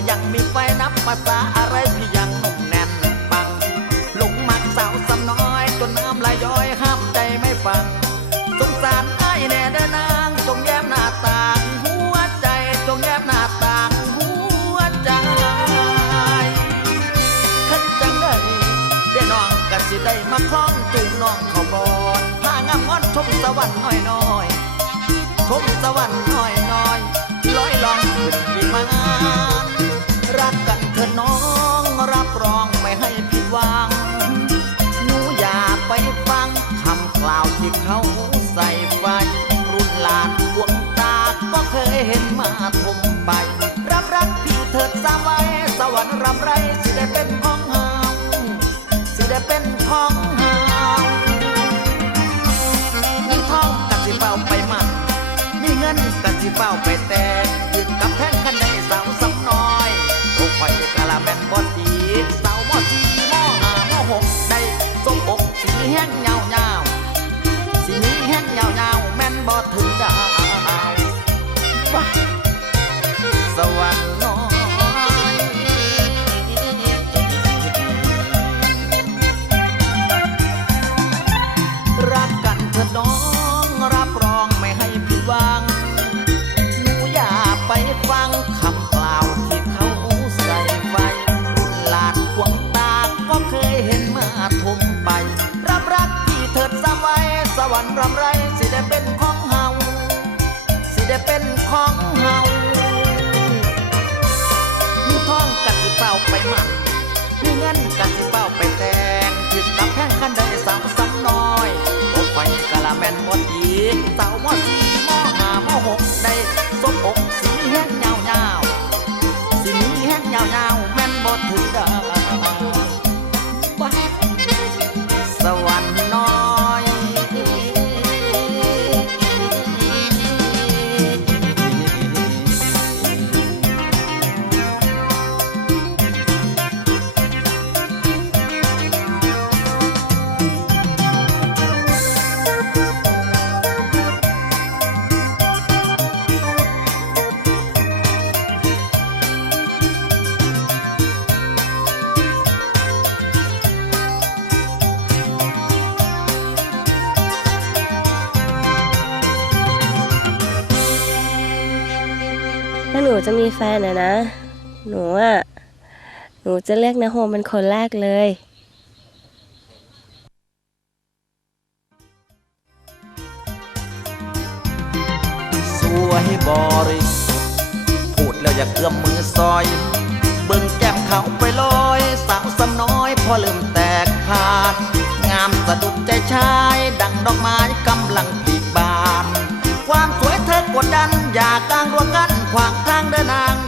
ก็ยังมีไฟนับภาษาอะไรที่ยังหนุ่มแน่นปังหลงมักสาวสำน้อย จนน้ำไหลย้อยห้ามใจไม่ฟัง สงสารไอ้แน่เด้อนางจงแย้มหน้าต่างหัวใจจงแย้มหน้าต่างหัวใจขันจังได้ได้น้องก็สิได้มาคล้องจูงน้องเขาบอนพางามงอนชมสวรรค์น้อยน้อยๆชมสวรรค์น้อย ที่เขาใส่ไฟ รุ่นหลานดวงตา ก็เคยเห็นมาทมไป รับรักพี่เถิดสามไว้ สวรรค์รำไรสิได้เป็นของเฮาสิได้เป็นของเฮาเงินทองกัสิเฝ้าไปมันมีเงินกัสิเฝ้าไปแต่ยืนกับแท่งคันใดสาวสำน้อยโอ้ข่อยกะละแม่นบ่ตีสาวมอสีมอหามอหกได้สมอกสีแห้งเงา รำไรสิได้เป็นของเฮาสิได้เป็นของเฮามีทองกัดสิเป่าไปมัน หนูจะมีแฟนอะนะ หนูอะหนูจะเลือกนะโฮมเป็นคนแรกเลยสวยบริสุทธิ์พูดแล้วอย่าเอื้อมมือซอย เบิ่งแก้มเขาไปลอยสาวสำน้อยพอเริ่มแตกพานงามสะดุดใจชาย ดังดอกไม้กำลังผลิบาน ความสวยเธอกดดัน อยากางรัวกัน ขวางทางเดินนางอย่ากาง